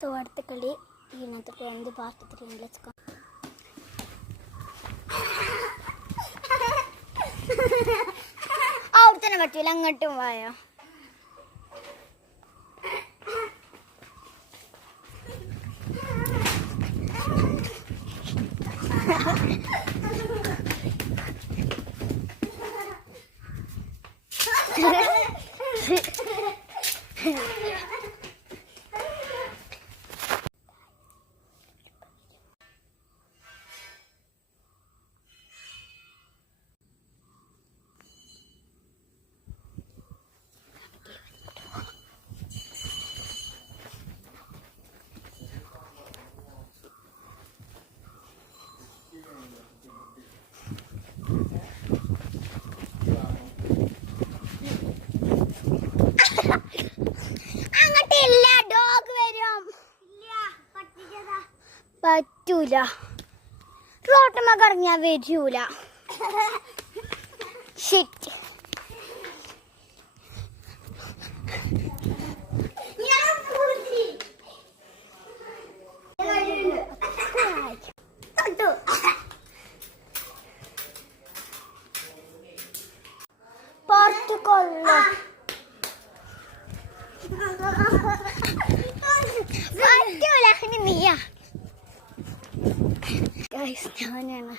So അടുത്ത കളി ഇതിനകത്ത് എന്ത് പാർട്ടിട്ട് ലെറ്റ്സ് ഗോ. അവിടെ തന്നെ പറ്റൂല, അങ്ങോട്ടും പോയോ. പറ്റൂല, റോട്ടമ്മ കറങ്ങിയാ വരൂല. ഷിറ്റ്. പറ്റൂല, നീയാ ഞാനാണ്.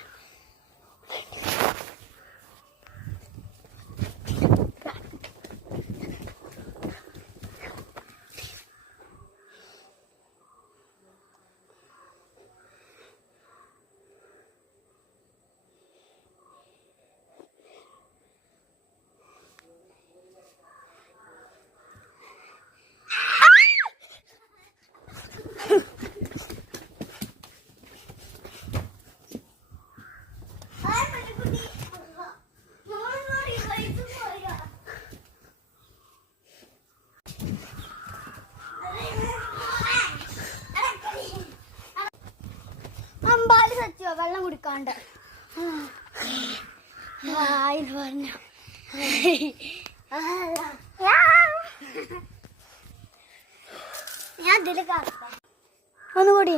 അമ്പാല് സത്യോ വെള്ളം കുടിക്കാണ്ട് പറഞ്ഞു. ഞാൻ ഇതില് ഒന്നുകൂടി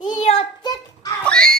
ഈ ഒറ്റ